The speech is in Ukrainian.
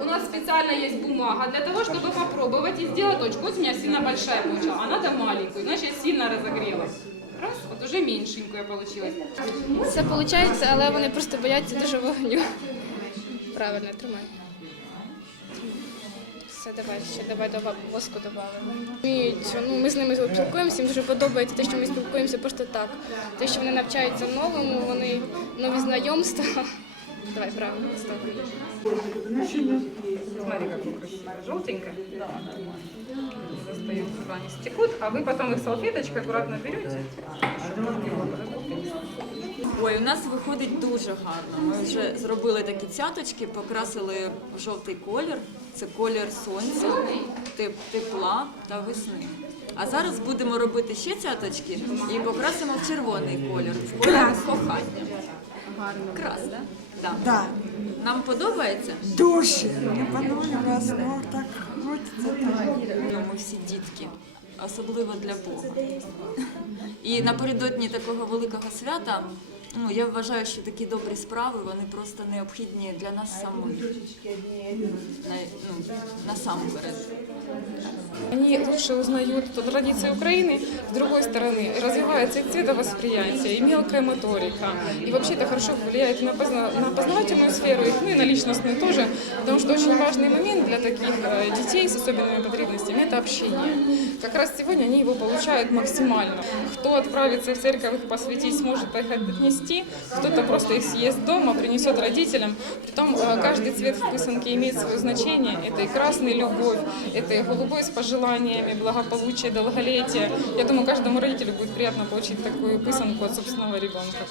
у нас специально есть бумага для того, чтобы попробовать и сделать точку. Вот у меня сильно большая получилась, а надо маленькую, значит сильно разогрелась. Раз, вот уже меньшенькая получилась. Це виходить, але вони просто бояться дуже вогню. Правильно, тримай. Все, давай, ще давай доба- воску додамо. Ну, ми з ними спілкуємося, їм дуже подобається те, що ми спілкуємося просто так. Те, що вони навчаються новому, вони нові знайомства. Давай, правильно, стоп. Смотри, какая красивая, желтенькая. Достают, куда они стекут, а вы потом их салфеточкой аккуратно берете. Ой, у нас виходить дуже гарно. Ми вже зробили такі цяточки, покрасили в жовтий колір. Це колір сонця, теп- тепла та весни. А зараз будемо робити ще цяточки і покрасимо в червоний колір, в колір кохання. Красно, да? Да, Нам подобається? дуже. Мені подобається, ну так хочеться. так. Ну, ми всі дітки, особливо для Бога. І напередодні такого великого свята, ну я вважаю, що такі добрі справи вони просто необхідні для нас самих. На, ну, насамперед. Они лучше узнают тут традиции Украины, с другой стороны развивается и цветовосприятие, и мелкая моторика. И вообще это хорошо влияет на, позна- на познавательную сферу, и- ну и на личностную тоже, потому что очень важный момент для таких э, детей с особенными потребностями – это общение. Как раз сегодня они его получают максимально. Кто отправится в церковь их посвятить, сможет их отнести, кто-то просто их съест дома, принесет родителям. Притом э, каждый цвет в писанке имеет свое значение. Это и красный – любовь, это и голубой с пожеланиями благополучия, долголетия. Я думаю, каждому родителю будет приятно получить такую писанку от собственного ребенка.